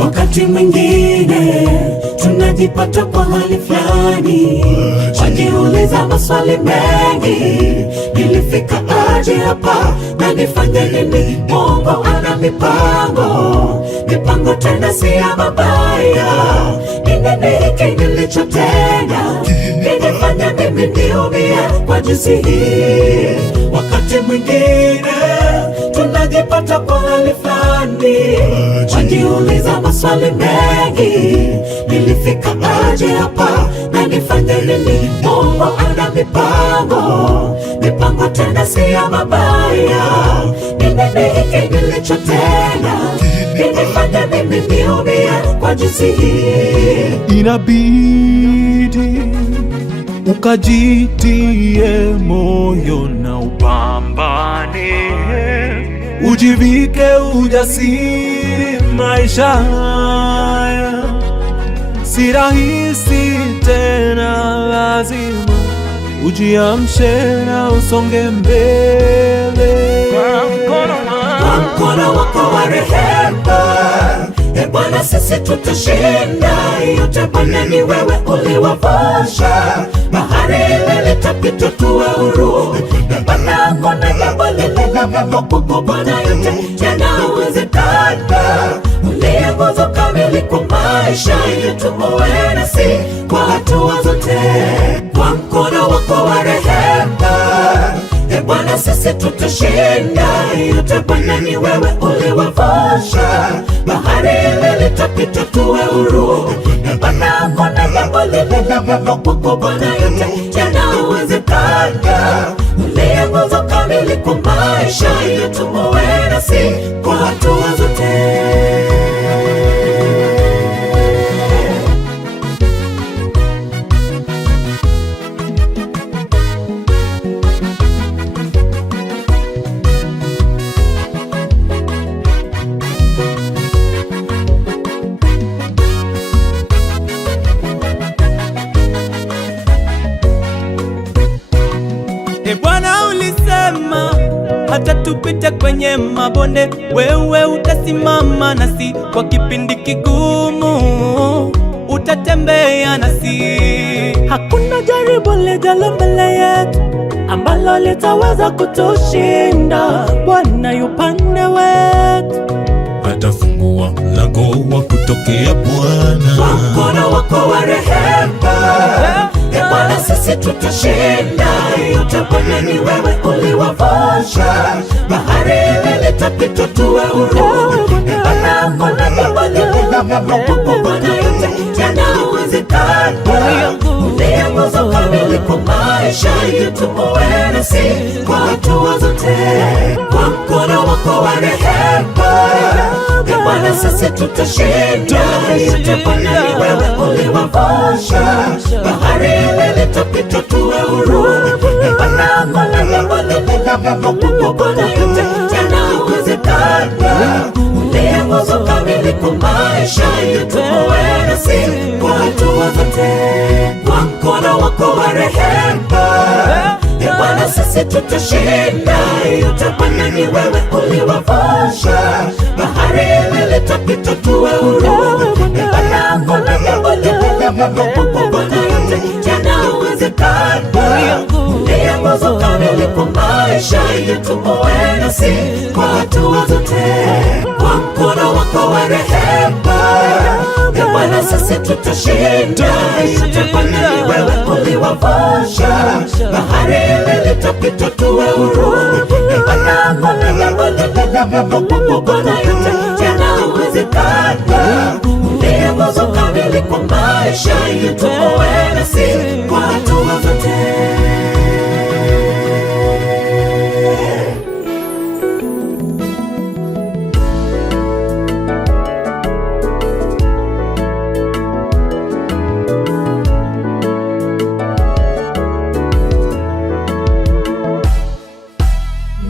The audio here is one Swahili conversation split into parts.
Wakati mwingine tunajipata kwa hali fulani, wajiuliza maswali mengi. Nilifika aje hapa na nifanye nini? Mungu ana mipango tena si ya mabaya. Ni nini hiki nilichotenda kinifanya mimi niumie kwa jinsi hii? Wakati mwingine tunajipata kwa hali fulani, wajiuliza maswali mengi. Nilifika aje hapa na nifanye nini? Mungu ana mipango tena si ya mabaya. Ni nini hiki nilichotenda kinifanya mimi niumie kwa jinsi hii? Inabidi ukajitie moyo na upambane, ujivike ujasiri. Maisha haya si rahisi tena, lazima ujiamshe na usonge mbele kwa mkono wako wa rehema. Bwana, sisi tutashinda yote. Bwana, ni wewe uliwavusha bahari ile, litapita tuwe huru. Bwana, kuna jambo lile la Mungu. Bwana, yote yanawezekana. Ulianguza kamili kwa maisha yetu, uwe nasi kwa hatua zote. Kwa mkono wako wa rehema, Bwana, sisi tutashinda yote. Bwana, ni wewe uliwavusha bahari ile, litapita tuwe huru. Bwana, kuna jambo lile la Mungu. Bwana, yote yanawezekana. Ulianguza kamili kwa maisha yetu, uwe nasi kwa hatua zote. Bwana, ulisema hata tupite kwenye mabonde, wewe utasimama nasi. Kwa kipindi kigumu utatembea nasi. Hakuna jaribu lijalo mbele yetu ambalo litaweza kutushinda. Bwana yu upande wetu, atafungua mlango wa kutokea. Bwana, kwa mkono wako wa rehema, Bwana, sisi tutashinda yote. Bwana, ni wewe uliwavusha bahari ile, litapita tuwe huru. Bwana, kuna jambo lile la Mungu. Bwana, yote yanawezekana. Ulianguza kamili kwa maisha yetu, uwe nasi kwa hatua zote. Kwa mkono wako wa rehema, Bwana, sisi tutashinda yote. Bwana, ni wewe uliwavusha bahari ile, litapita tuwe huru. Bwana, kuna jambo lile la Mungu. Bwana, yote yanawezekana. Ulianguza kamili kwa maisha yetu, uwe nasi kwa hatua zote. Kwa mkono wako wa rehema, Bwana, sisi tutashinda yote. Bwana, ni wewe uliwavusha bahari ile, litapita tuwe huru. Bwana, kuna jambo lile la Mungu. Bwana, yote yanawezekana. Ulianguza kamili kwa maisha yetu, uwe nasi kwa hatua zote. Kwa mkono wako wa rehema, Bwana, sisi tutashinda yote. Bwana, ni wewe uliwavusha bahari ile, litapita tuwe huru. Bwana, kuna jambo lile la Mungu. Bwana, yote yanawezekana. Ulianguza kamili kwa maisha yetu, uwe nasi kwa hatua zote.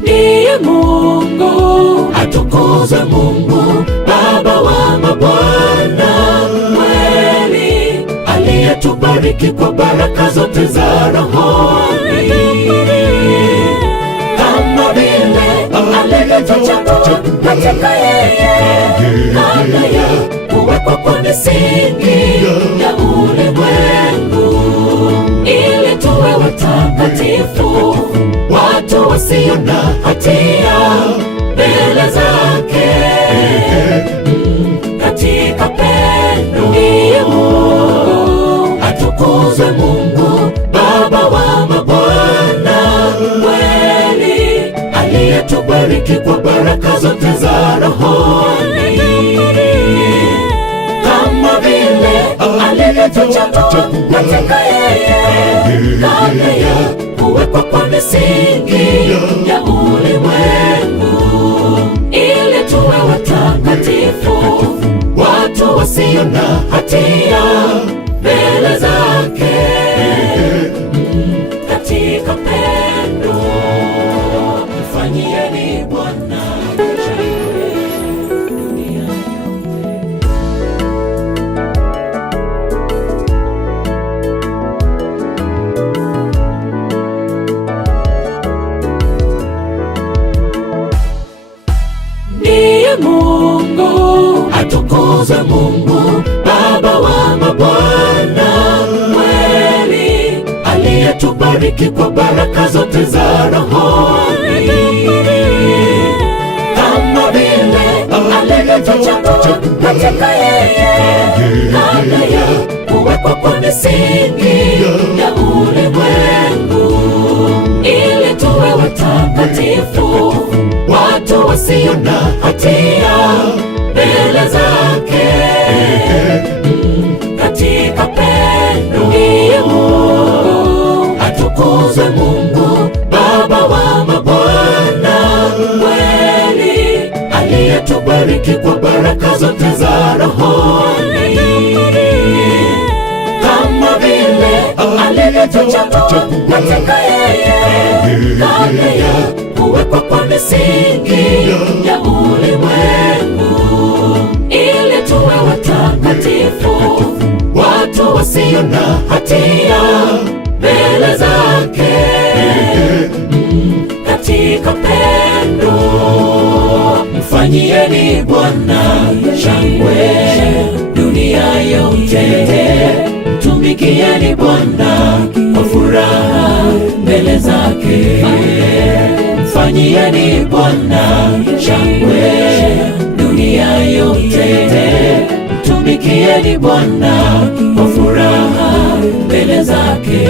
Ndiye Mungu, atukuzwe Mungu Baba wa mabwana, kweli aliyetubariki kwa baraka zote za rohoni. katika yeye, kabla ya kuwekwa kwa misingi ya ulimwengu, ili tuwe watakatifu, watu wasio na hatia mbele zake. Katika pendo ndiye Mungu, atukuzwe Mungu Baba wa mabwana, kweli aliyetubariki kwa baraka zote za rohoni, kama vile alivyotuchagua katika yeye, kabla ya kuwekwa kwa misingi ya ulimwengu, ili tuwe watakatifu, watu wasio na hatia mbele zake. Katika pendo mfanyieni Bwana shangwe dunia yote. Ndiye Mungu, atukuzwe Mungu Baba wa mabwana, kweli aliyetubariki kwa baraka zote za rohoni, kama vile alivyotuchagua katika yeye, kabla ya kuwekwa kwa misingi ya ulimwengu, ili tuwe watakatifu, watu wasio na hatia mbele zake. Katika pendo ndiye Mungu, atukuzwe Mungu Baba wa mabwana, kweli aliyetubariki kwa baraka zote za rohoni, kama vile alivyotuchagua katika yeye, kabla ya kuwekwa kwa misingi ya ulimwengu, ili tuwe watakatifu, watu wasio na hatia mbele zake. Katika pendo mfanyieni Bwana shangwe dunia yote, mtumikieni Bwana kwa furaha mbele zake. Mfanyieni Bwana shangwe dunia yote, mtumikieni Bwana kwa furaha mbele zake.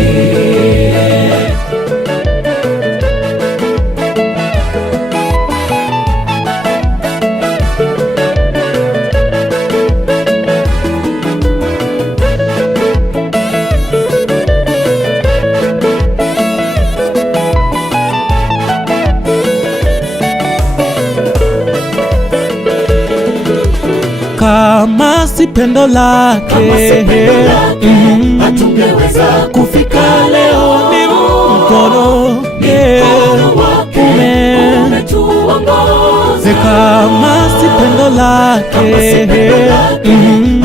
Kama si pendo lake, hatungeweza kufika leo. ni mkono wake umetuongoza. Kama si pendo lake,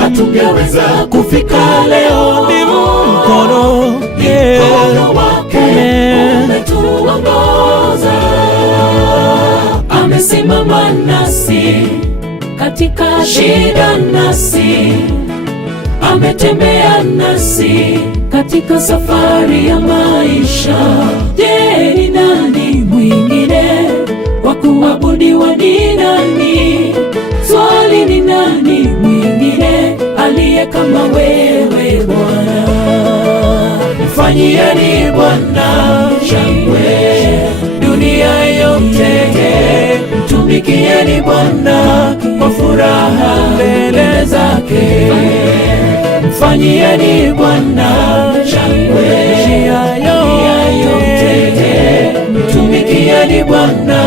hatungeweza kufika leo. ni mkono wake umetuongoza. Amesimama nasi katika shida, nasi ametembea nasi katika safari ya maisha. Je, ni nani mwingine wa kuabudiwa? Ni nani? Swali, ni nani mwingine aliye kama wewe Bwana? Mfanyieni Bwana shangwe dunia yote, mtumikieni Bwana kwa furaha mbele zake. Mfanyieni Bwana shangwe dunia yote, mtumikieni Bwana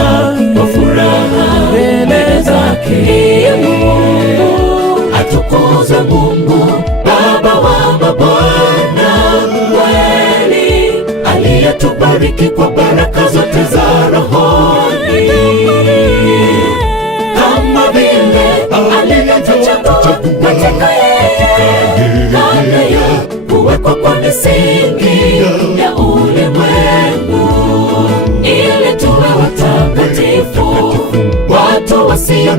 kwa furaha mbele zake. Ndiye Mungu, atukuzwe Mungu Baba wa mabwana, kweli aliyetubariki kwa baraka zote za rohoni, kama vile alivyotuchagua katika yeye, kabla ya kuwekwa kwa misingi ya ulimwengu, ili tuwe watakatifu, watu wasio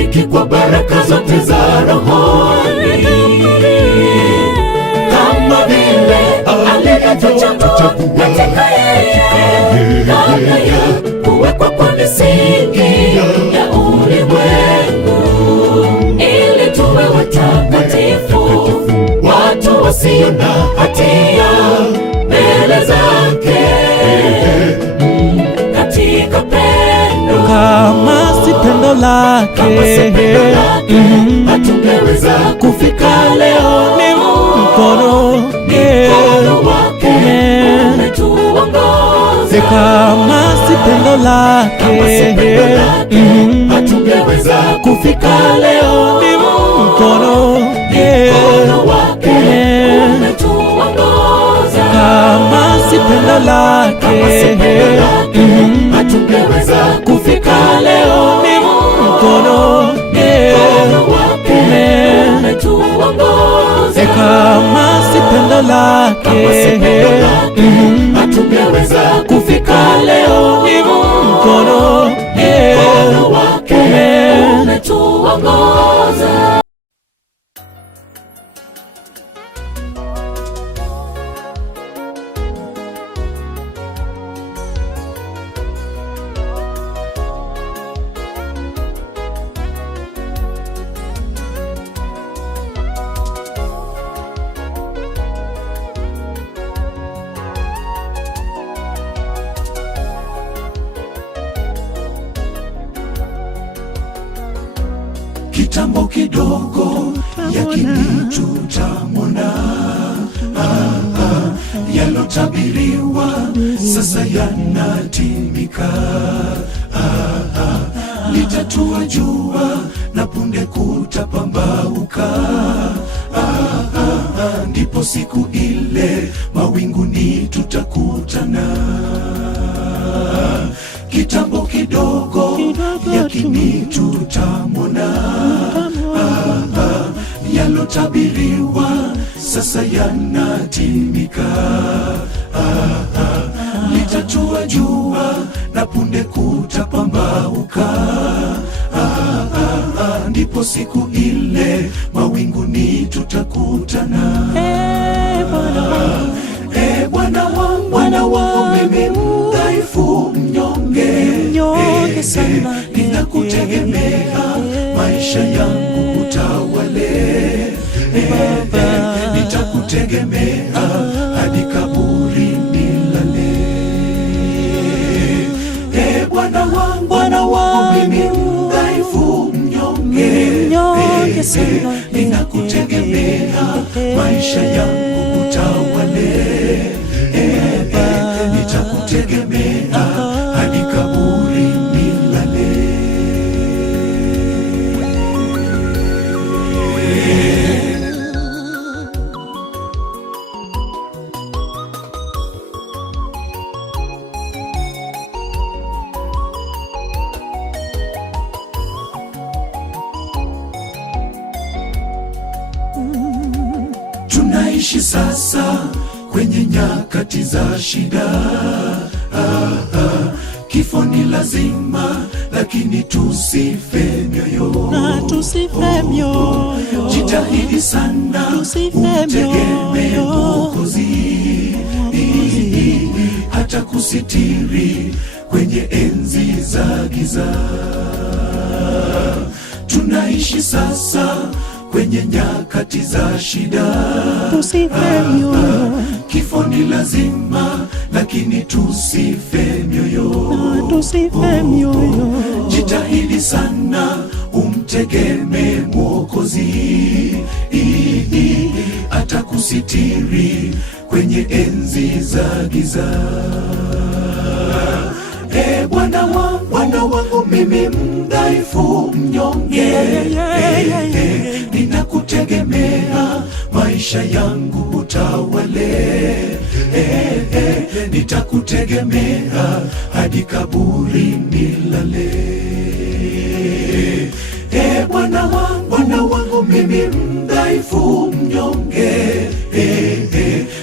tubariki kwa baraka zote za rohoni, kama vile alivyotuchagua katika yeye kabla ya kuwekwa kwa misingi ya ulimwengu, ili tuwe watakatifu, watu wasio na hatia mbele zake, katika pendo. Kama si pendo lake hatungeweza kufika leo. ni mkono wake umetuongoza. kama si pendo lake hatungeweza kufika leo. ni mkono wake umetuongoza. kama si pendo lake hatungeweza kufika leo. ni mkono wake umetuongoza. kama si pendo lake hatungeweza kufika leo. ni mkono wake umetuongoza. Kitambo kidogo yakini tutamwona, yalotabiriwa sasa yanatimika. Litatua jua na punde kutapambauka, ndipo siku ile mawinguni tutakutana. Kitambo kidogo yakini tutamwona, yalotabiriwa sasa yanatimika. Litatua jua na punde kutapambauka, ndipo siku ile mawinguni tutakutana. Bwana wangu mimi mdhaifu mnyonge sana, ninakutegemea, maisha yangu utawale. Nitakutegemea hadi kaburi nilale. Bwana wangu mimi mdhaifu mnyonge sana, ninakutegemea, maisha yangu utawale. Nitakutegemea hadi kaburi nilale. Tunaishi sasa kwenye nyakati za shida. Kifo ni lazima, lakini tusife mioyo. Jitahidi sana umtegemee Mwokozi, hata kusitiri kwenye enzi za giza. Tunaishi sasa kwenye nyakati za shida. Kifo ni lazima, lakini tusife mioyo. Jitahidi sana umtegemee Mwokozi, atakusitiri kwenye enzi za giza. Bwana wangu mimi mdhaifu mnyonge, ninakutegemea, maisha yangu utawale. Nitakutegemea hadi kaburi nilale. Bwana wangu mimi mdhaifu mnyonge,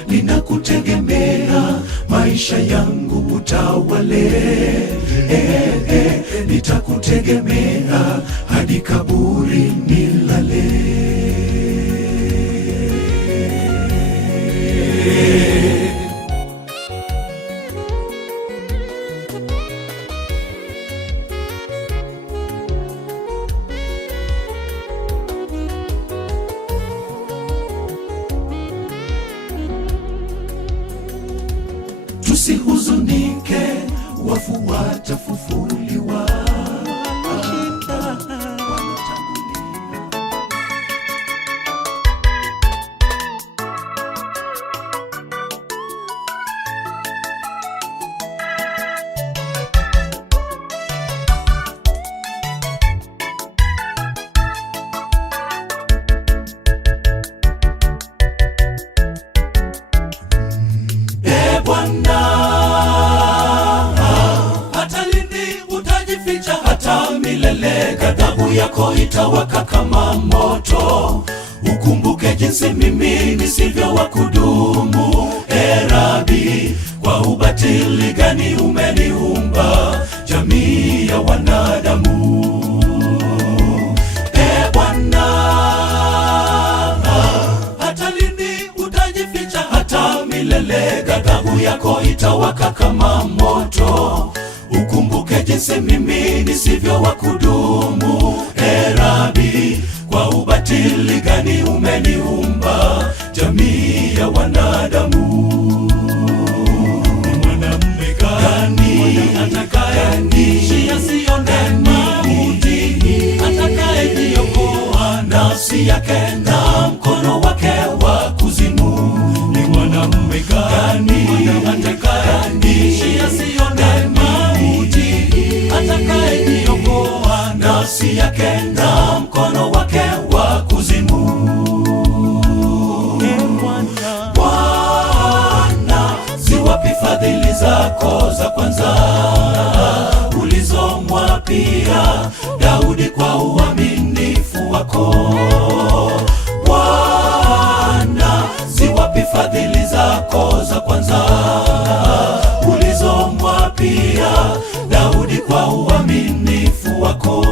ninakutegemea, maisha yangu utawale. Nitakutegemea hadi kaburi tusihuzunike, wafu watafufuliwa. Bwana, hata lini utajificha? Hata milele ghadhabu yako itawaka kama moto. Ukumbuke jinsi mimi nisivyo wa kudumu. Rabi, kwa ubatili gani umeniumba jamii ya wanadamu? Bwana, hata lini utajificha? Hata milele ghadhabu yako itawaka kama moto. Ukumbuke jinsi mimi nisivyo wa kudumu. Rabi, kwa ubatili gani umeniumba jamii ya wanadamu? Ni mwanamume gani atakayeishi asione mauti, atakayejiokoa nafsi yake na mkono wake wa kuzimu? Ni mwanamume gani atakayeishi asione mauti, atakayejiokoa nafsi yake na mkono wake wa kuzimu? Bwana, ziwapi fadhili zako za kwanza ulizomwapia Daudi kwa uaminifu wako? Bwana, ziwapi fadhili zako za kwanza ulizomwapia Daudi kwa uaminifu wako?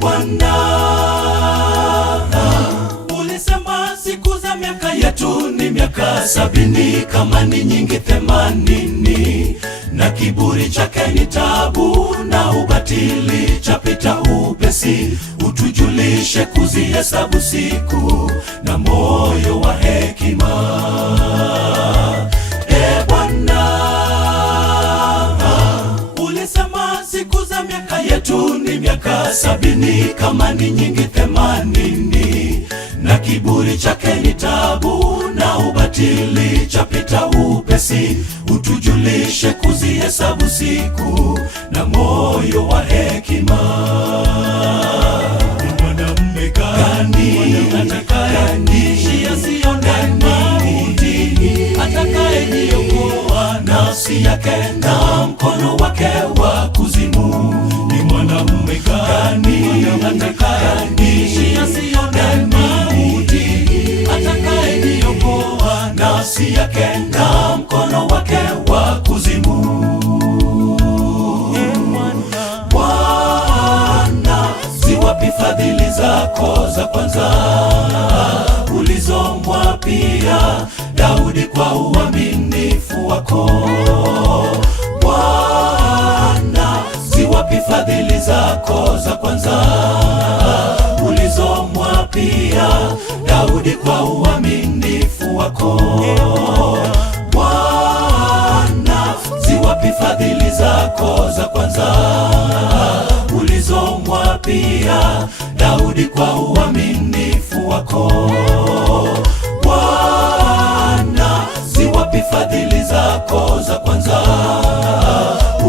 Bwana, ulisema siku za miaka yetu ni miaka 70, kama ni nyingi 80, na kiburi chake ni taabu, na ubatili chapita upesi. Utujulishe kuzihesabu siku na moyo wa hekima. Bwana, ulisema siku za miaka yetu ni miaka 70, kama ni nyingi 80, na kiburi chake ni taabu, na ubatili chapita upesi. Utujulishe kuzihesabu siku na moyo wa hekima. Ni mwanamume gani atakayeishi asione mauti, atakayejiokoa nafsi yake na mkono wake wa kuzimu? Ni mwanamume gani atakayeishi asione mauti, atakayejiokoa nafsi yake na mkono wake wa kuzimu? Bwana, ziwapi fadhili zako za kwanza ulizomwapia Daudi kwa uaminifu wako? Bwana, ziwapi fadhili zako za kwanza ulizomwapia Daudi kwa uaminifu wako? Bwana, ziwapi fadhili zako za kwanza ulizomwapia Daudi kwa uaminifu wako? Bwana, ziwapi fadhili zako za kwanza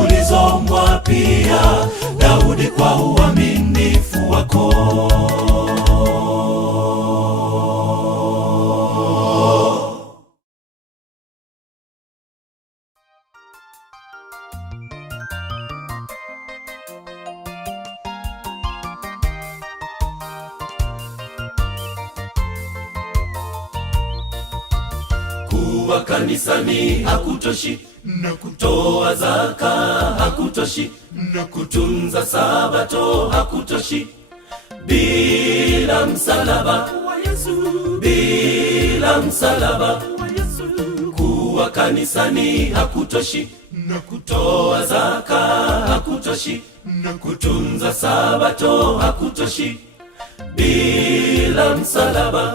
ulizomwapia Daudi kwa uaminifu wako? Kuwa kanisani hakutoshi, na kutoa zaka hakutoshi, na kutunza sabato hakutoshi. Bila msalaba wa Yesu, bila bila msalaba. Kuwa kanisani hakutoshi, na kutoa zaka hakutoshi, na kutunza sabato hakutoshi. Bila msalaba,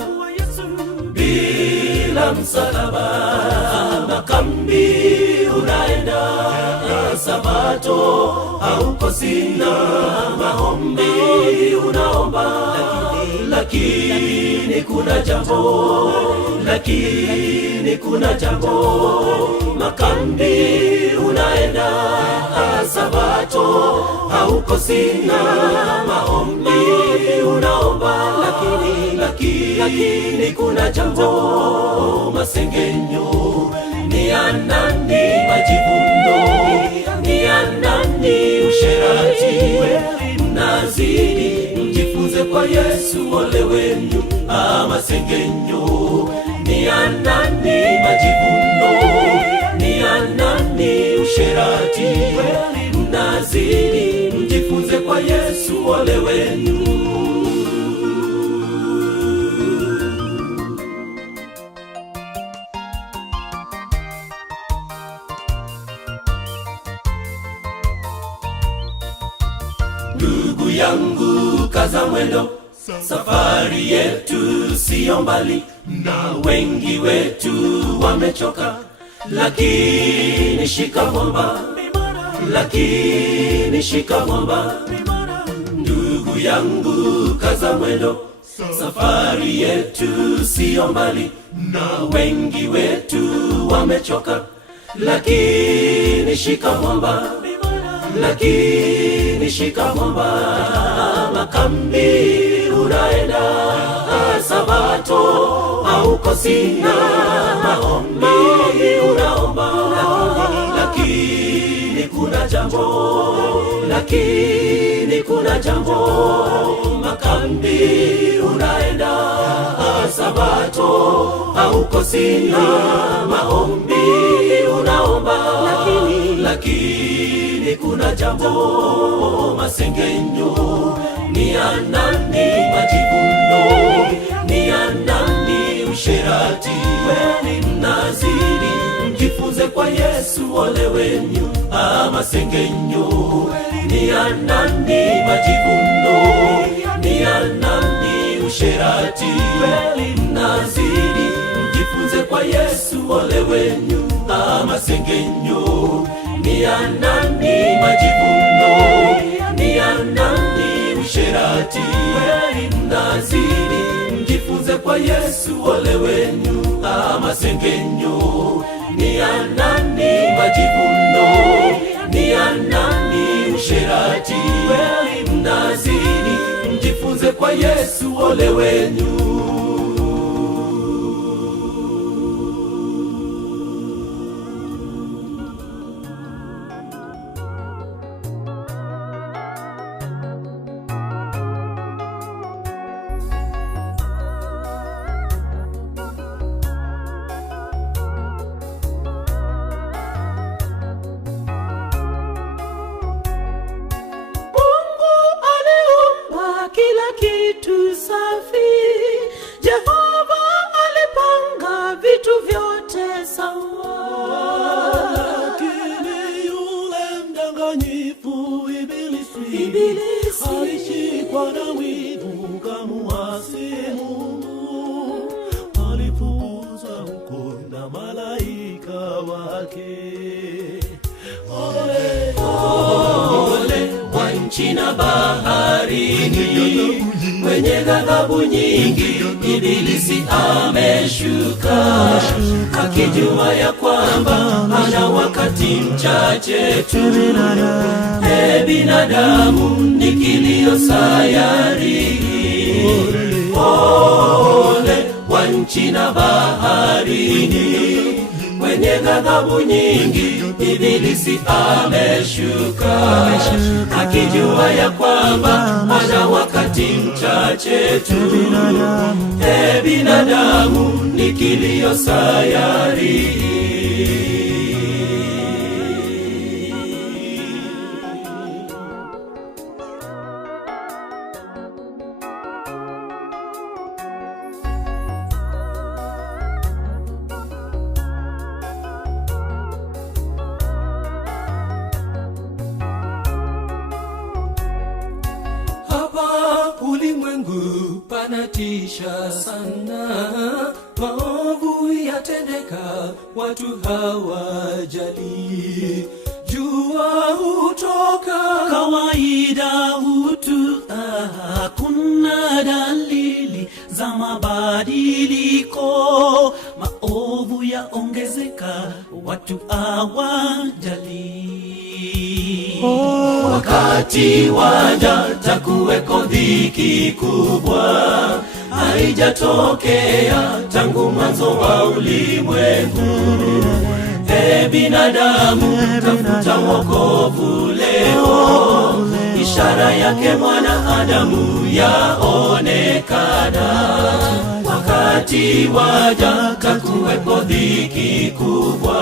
bila msalaba. Makambi unaenda, sabato haukosi, na maombi unaomba, lakini kuna jambo, lakini kuna jambo. Makambi unaenda, sabato haukosi, na maombi unaomba, lakini kuna jambo. Masengenyo ni ya nani? Majivuno ni ya nani? Usherati mnazidi, mjifunze kwa Yesu, ole wenu. Masengenyo ni ya nani? Majivuno ni ya nani? Usherati mnazidi, mjifunze kwa Yesu, ole wenu. Ndugu yangu, kaza mwendo, safari yetu siyo mbali, na wengi wetu wamechoka, lakini shika mwamba, lakini shika mwamba. Ndugu yangu, kaza mwendo, safari yetu siyo mbali, na wengi wetu wamechoka, lakini shika mwamba, lakini shika mwamba. Makambi unaenda, sabato haukosi, na maombi unaomba, lakini kuna jambo, lakini kuna jambo. Makambi unaenda, sabato haukosi, na maombi unaomba, lakini kuna jambo. Masengenyo ni ya nani? Majivuno ni ya nani? Usherati mnazidi, mjifunze kwa Yesu, ole wenu. Masengenyo ni ya nani? Majivuno ni ya nani? Usherati mnazidi, mjifunze kwa Yesu, ole wenu. Masengenyo ni ya nani? Majivuno ni ya nani? Usherati mnazidi, mjifunze kwa Yesu, ole wenu. Masengenyo ni ya nani? Majivuno ni ya nani? Usherati mnazidi, mjifunze kwa Yesu, ole wenu. Kitu safi, Jehova alipanga vitu vyote sawa, lakini yule mdanganyifu Ibilisi alishikwa na wivu, kamuasi Mungu, alifukuzwa huko na malaika wake. Ole, ole wa nchi na baharini, mwenye ghadhabu nyingi, Ibilisi ameshuka, akijua ya kwamba ana wakati mchache tu. Binadamu ni kilio sayari, ole wa nchi na baharini, mwenye ghadhabu nyingi, Ibilisi ameshuka, akijua ya kwamba ana wakati mchache tu. Binadamu ni kilio sayari. kutisha sana, maovu yatendeka, watu hawajali. Jua hutoka kawaida hutu, hakuna dalili za mabadiliko. Maovu yaongezeka, watu hawajali. wakati waja, takuweko dhiki kubwa, haijatokea tangu mwanzo wa ulimwengu. Binadamu, tafuta wokovu leo, ishara yake mwanadamu yaonekana. Wakati waja, takuwepo dhiki kubwa,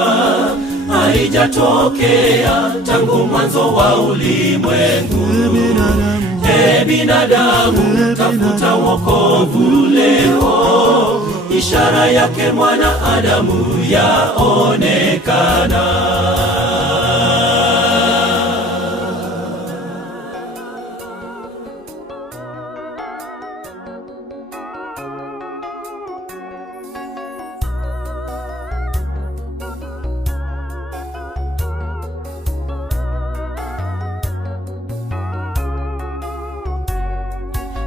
haijatokea tangu mwanzo wa ulimwengu. Binadamu, tafuta wokovu leo, ishara yake mwanadamu yaonekana.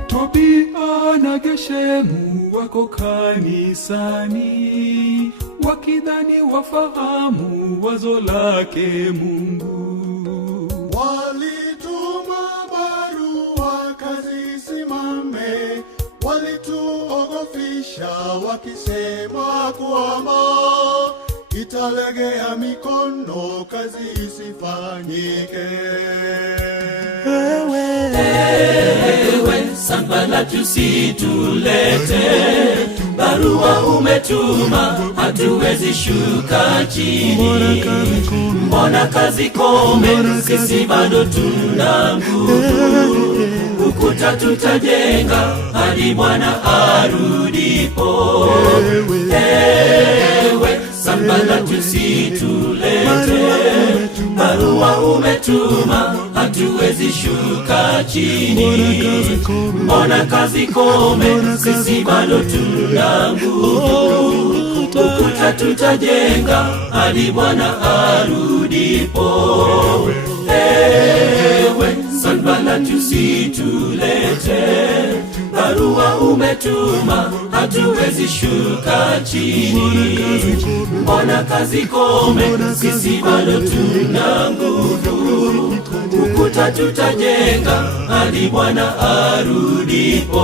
Tobia na Geshemu wako kanisani, wakidhani wafahamu wazo lake Mungu. Walituma barua kazi isimame, walituogofisha wakisema kwamba italegea mikono, kazi isifanyike. Ewe Sanbalati, usitulete barua umetuma, hatuwezi shuka chini. Mbona kazi kome, sisi bado tuna nguvu. Ukuta tutajenga hadi Bwana arudipo. Ewe Sanbalati, usitulete barua umetuma, hatuwezi shuka chini. Mbona kazi kome, sisi bado tuna nguvu. Ukuta tutajenga hadi Bwana arudipo. Ewe Sanbalati, usitulete barua umetuma, hatuwezi shuka chini. Mbona kazi kome, sisi bado tuna nguvu. Ukuta tutajenga hadi Bwana arudipo.